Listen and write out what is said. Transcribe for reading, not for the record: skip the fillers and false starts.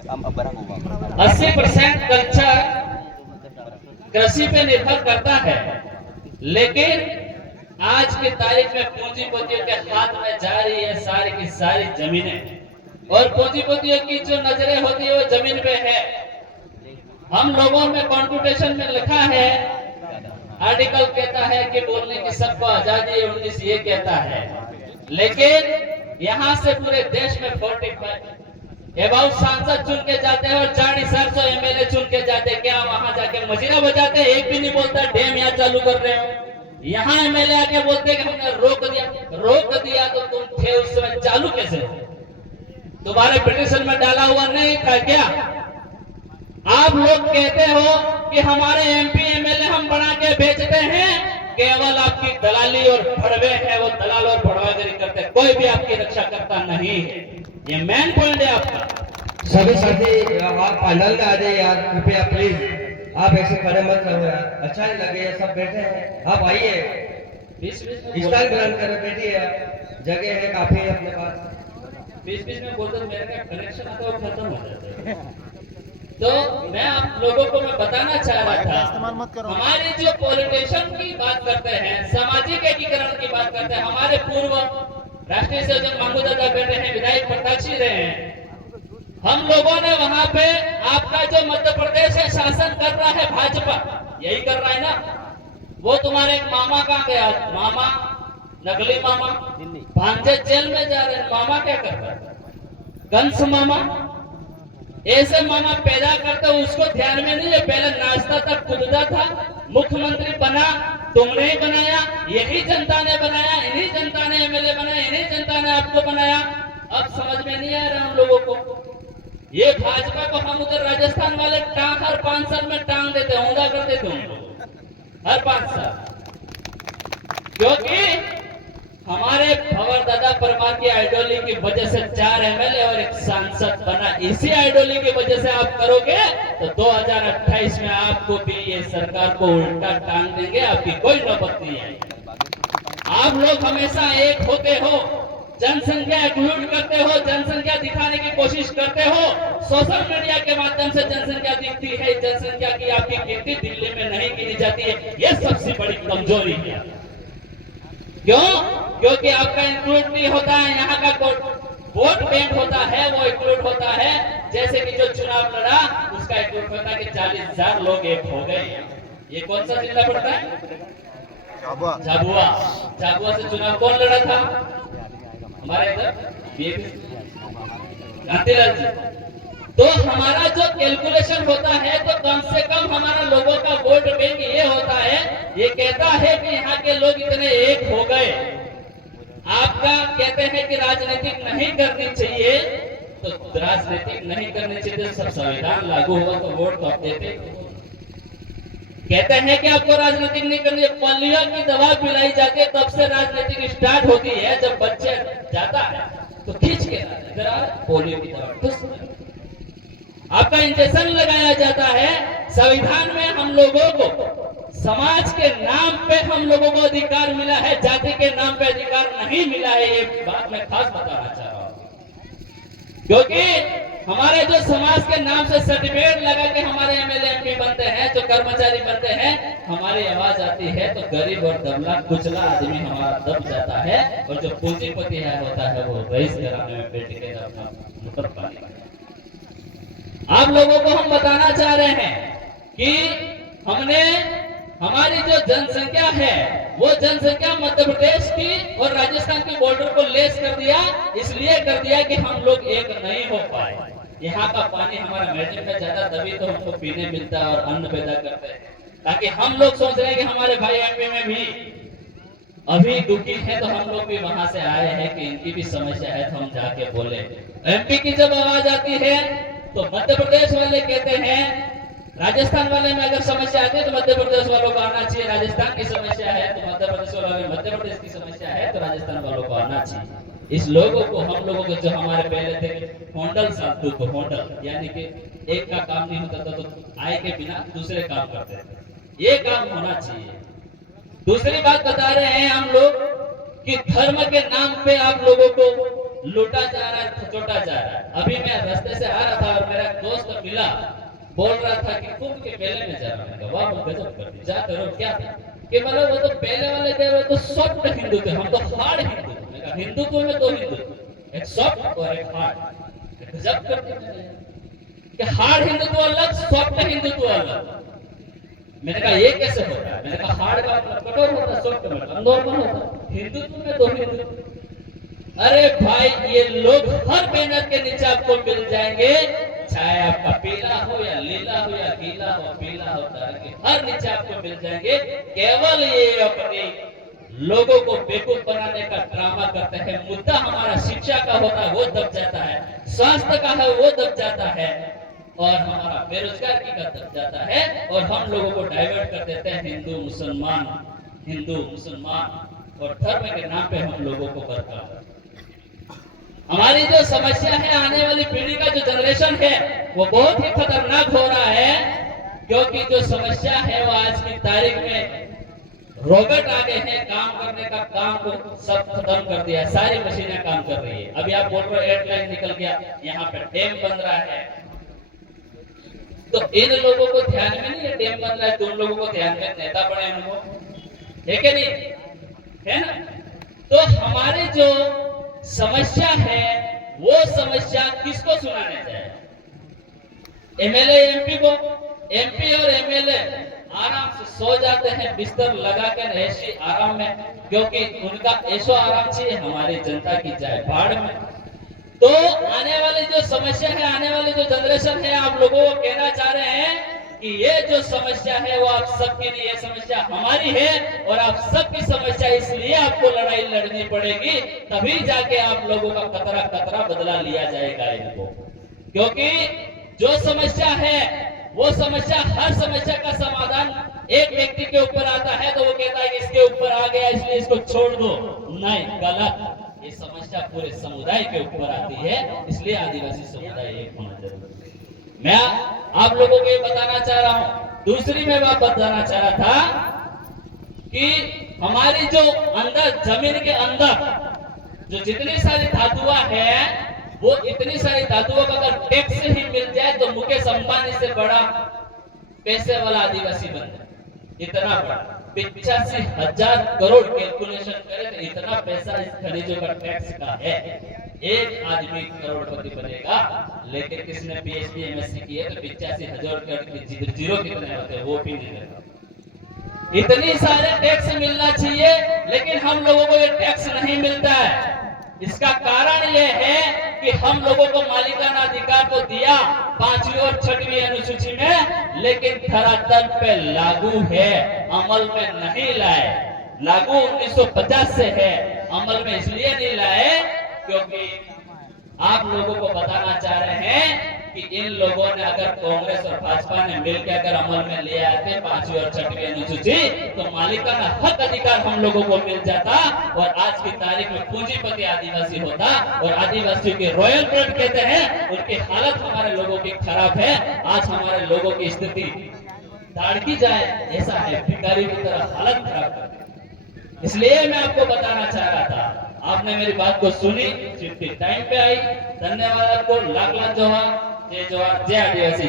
80% culture कृषि पे निर्भर करता है, लेकिन आज की तारीख में पूंजीपतियों के हाथ में जा रही है सारी की सारी जमीनें, और पूंजीपतियों की जो नजरें होती है वो जमीन पे है। हम लोगों में कॉन्स्टिट्यूशन में लिखा है, आर्टिकल कहता है कि बोलने की सबको आजादी 19 ये कहता है, लेकिन यहाँ से पूरे देश में 45 एबाउट सांसद चुन के जाते हैं और 450 एमएलए चुन के जाते हैं। क्या वहां जाके मजीरा बजाते हैं? एक भी नहीं बोलता डैम यहाँ चालू कर रहे हो। यहाँ एमएलए आके बोलते कि हमने रोक दिया तो तुम थे उस समय, चालू कैसे? तुम्हारे पिटीशन में डाला हुआ नहीं था क्या? आप लोग कहते हो कि हमारे एमपी एमएलए हम बना के बेचते हैं, केवल आपकी दलाली और भड़वे है, वो दलाल और भड़वागिरी करते हैं, कोई भी आपकी रक्षा करता नहीं है। ये मेन पॉइंट है आपका। सभी साथी आप पैनल में आ जाइए यार, कृपया प्लीज। आप ऐसे खड़े मत रहो यार, अच्छा नहीं लगे, सब बैठे हैं, आप आइए, स्टाइल ग्रहण करें, बैठिए, जगह है काफी है अपने पास। बीच में बोलते तो मेरे का कनेक्शन आता है वो खत्म हो जाता है। तो मैं आप लोगों को मैं बताना चाह रहा था, हमारे जो पॉलिटिशियन की बात करते हैं, सामाजिक एकीकरण की बात करते हैं, हमारे पूर्व राष्ट्रीय संयोजक मांगू दादा बैठे हैं, विधायक प्रत्याशी रहे हैं। हम लोगों ने वहां पे आपका जो मध्य प्रदेश है शासन कर रहा है, भाजपा यही कर रहा है ना। वो तुम्हारे मामा कहाँ गया? मामा नकली मामा भांजे जेल में जा रहे हैं, मामा क्या कर रहा है? कंस मामा, ऐसे मामा पैदा करते उसको ध्यान में नहीं है। पहले नाश्ता तक कूदता था, मुख्यमंत्री बना तुमने ही बनाया, यही जनता ने बनाया, इन्हीं जनता ने एमएलए बनाया, इन्हीं जनता ने आपको बनाया। अब समझ में नहीं आ रहा हम लोगों को। ये भाजपा को हम उधर राजस्थान वाले टांग हर 5 साल में टांग देते, औंधा कर देते हम हर 5 साल, क्योंकि हमारे भंवर दादा परमार की आइडियोलॉजी की वजह से 4 एमएलए और 1 सांसद बना। इसी आइडियोलॉजी की वजह से आप करोगे तो 2028 में आपको भी ये सरकार को उल्टा टांग देंगे, आपकी कोई नौबत नहीं आएगी। आप लोग हमेशा एक होते हो, जनसंख्या एक्लूड करते हो, जनसंख्या दिखाने की कोशिश करते हो, सोशल मीडिया के माध्यम से जनसंख्या दिखती है, जनसंख्या की आपकी गिनती दिल्ली में नहीं गिनी जाती है। ये सबसे बड़ी कमजोरी है। क्यों? क्योंकि आपका इंक्लूड नहीं होता है, यहाँ का वोट बैंक होता है, वो इंक्लूड होता है। जैसे कि जो चुनाव लड़ा उसका इंक्लूड होता है कि 40,000 लोग एक हो गए। ये कौन सा जिला पड़ता है? झाबुआ। झाबुआ से चुनाव कौन लड़ा था? हमारे इधर कांतिलाल जी। तो हमारा जो कैलकुलेशन होता है तो कम से कम हमारा लोगों का वोट बैंक ये होता है, ये कहता है कि यहाँ के लोग इतने एक हो गए। आपका कहते हैं कि राजनीतिक नहीं करनी चाहिए, तो राजनीतिक नहीं करनी चाहिए, सब संविधान लागू हुआ तो वोट तो आप देते। कहते हैं कि आपको राजनीतिक नहीं करनी, पोलियो की दवा पिलाई जाती है तब से राजनीतिक स्टार्ट होती है। जब बच्चे जाता है तो खींच के पोलियो की दवा आपका इंजेक्शन लगाया जाता है। संविधान में हम लोगों को समाज के नाम पे हम लोगों को अधिकार मिला है, जाति के नाम पे अधिकार नहीं मिला है। ये बात मैं खास बताना चाह रहा हूँ, क्योंकि हमारे जो समाज के नाम से सर्टिफिकेट लगा के हमारे एमएलए एमपी बनते हैं, जो कर्मचारी बनते हैं, हमारी आवाज आती है तो गरीब और दबला कुचला आदमी हमारा दब जाता है, और जो पूंजीपति है होता है वो रईस घराने में बैठ के अपना मुकद पानी। आप लोगों को हम बताना चाह रहे हैं कि हमने हमारी जो जनसंख्या है वो जनसंख्या मध्य प्रदेश की और राजस्थान की बॉर्डर को लेस कर दिया, इसलिए कर दिया कि हम लोग एक नहीं हो पाए। यहाँ का पानी हमारा मैजिक में जाता, तभी तो हमको पीने मिलता है और अन्न पैदा करते हैं। ताकि हम लोग सोच रहे हैं कि हमारे भाई एमपी में भी अभी दुखी है, तो हम लोग भी वहां से आए हैं कि इनकी भी समस्या है तो हम जाके बोले। एमपी की जब आवाज आती है तो मध्य प्रदेश वाले कहते हैं, राजस्थान वाले में अगर समस्या आती है तो मध्य प्रदेश वालों को आना चाहिए, राजस्थान की समस्या है तो मध्य प्रदेश वालों में, मध्य प्रदेश की समस्या है तो राजस्थान वालों को आना चाहिए। इस लोगों को हम लोगों को जो हमारे पहले थे होंडल साधु को होंडल, यानी कि एक का काम नहीं होता था तो आय के बिना दूसरे काम करते थे, ये काम होना चाहिए। दूसरी बात बता रहे हैं हम लोग कि धर्म के नाम पे आप लोगों को लूटा जा रहा है, खचोटा जा रहा है। अभी मैं रास्ते से आ रहा था और मेरा मिला, बोल रहा था कि कुंभ के मेले में जा रहा है। वाह गजब कर दी, जाते रहो। क्या था कि मतलब वो तो पहले वाले थे, वो तो सॉफ्ट हिंदू थे, हम तो हार्ड हिंदू थे। मैंने कहा हिंदुत्व में दो हिंदुत्व, एक सॉफ्ट और एक हार्ड। गजब कर दी कि हार्ड हिंदुत्व अलग, सॉफ्ट हिंदुत्व अलग। मैंने कहा ये कैसे हो रहा है? मैंने कहा हार्ड का मतलब कठोर होता, सॉफ्ट का मतलब नॉर्मल होता। हिंदुत्व में दो हिंदुत्व। अरे भाई ये लोग हर बैनर के नीचे आपको मिल जाएंगे, चाहे आपका पीला हो या लीला हो या गीला हो पीला हो, तारंगी, हर नीचे आपको मिल जाएंगे। केवल ये अपने लोगों को बेवकूफ बनाने का ड्रामा करते हैं। मुद्दा हमारा शिक्षा का होता है वो दब जाता है, स्वास्थ्य का है वो दब जाता है, और हमारा बेरोजगारी का दब जाता है, और हम लोगों को डाइवर्ट कर देते हैं हिंदू मुसलमान, हिंदू मुसलमान, और धर्म के नाम पे हम लोगों को बरकरार। हमारी जो समस्या है, आने वाली पीढ़ी का जो जनरेशन है वो बहुत ही खतरनाक हो रहा है, क्योंकि जो समस्या है वो आज की तारीख में रोबोट आ गए हैं, काम करने का काम को सब खत्म कर दिया है, सारी मशीनें काम कर रही है। अभी आप बोल रहे हो एयरलाइन निकल गया, यहाँ पे डैम बन रहा है, तो इन लोगों को ध्यान में नहीं है डैम बन रहा है, तो उन लोगों को ध्यान में नेता बने उनको, है कि नहीं, है ना? तो हमारी जो समस्या है वो समस्या किसको सुनाने जाए? एमएलए एमपी को। एमपी और एमएलए आराम से सो जाते हैं बिस्तर लगा कर ऐसी आराम में, क्योंकि उनका ऐसो आराम चाहिए, हमारी जनता की जाए भाड़ में। तो आने वाली जो समस्या है, आने वाली जो जनरेशन है, आप लोगों को कहना चाह रहे हैं कि ये जो समस्या है वो आप सबके लिए, ये समस्या हमारी है, और आप सबकी समस्या, इसलिए आपको लड़ाई लड़नी पड़ेगी, तभी जाके आप लोगों का कतरा कतरा बदला लिया जाएगा इनको। क्योंकि जो समस्या है वो समस्या, हर समस्या का समाधान एक व्यक्ति के ऊपर आता है तो वो कहता है कि इसके ऊपर आ गया इसलिए इसको छोड़ दो। नहीं, गलत। ये समस्या पूरे समुदाय के ऊपर आती है, इसलिए आदिवासी समुदाय एक होना जरूरी है। मैं आप लोगों को ये बताना चाह रहा हूं। दूसरी मैं बात बताना चाह रहा था कि हमारी जो अंदर जमीन के अंदर जो जितनी सारी धातुआ है, वो इतनी सारी धातुओं का अगर टैक्स ही मिल जाए तो मुकेश अंबानी से बड़ा पैसे वाला आदिवासी बन जाए। इतना बड़ा 85,000 करोड़ कैलकुलेशन करे तो इतना पैसा इस खनिजों का टैक्स का है। एक आदमी करोड़पति बनेगा, लेकिन किसने पीएचडी एमएससी की है तो 85,000 करोड़ जीरो कितने होते हैं वो भी नहीं रहता। इतनी सारे टैक्स मिलना चाहिए, लेकिन हम लोगों को ये टैक्स नहीं मिलता है। इसका कारण यह है कि हम लोगों को मालिकाना अधिकार तो दिया 5वीं और 6वीं अनुसूची में, लेकिन धरातल पे लागू है, अमल में नहीं लाए। लागू 1950 से है, अमल में इसलिए नहीं लाए क्योंकि आप लोगों को बताना चाह रहे हैं कि इन लोगों ने, अगर कांग्रेस और भाजपा ने मिलकर अगर अमल में ले आते 5वीं और 6वीं अनुसूची, तो मालिकाना हक अधिकार हम लोगों को मिल जाता, और आज की तारीख में पूंजीपति आदिवासी होता, और आदिवासियों के रॉयल ब्लड कहते हैं, उनकी हालत हमारे लोगों की खराब है। आज हमारे लोगों की स्थिति दाढ़ी जाए ऐसा है, भिखारी की तरह हालत खराब कर। इसलिए मैं आपको बताना चाह रहा था, आपने मेरी बात को सुनी, टाइम पे आई। धन्यवाद आपको, लाख लाख जोहार, जय जोहार, जय आदिवासी।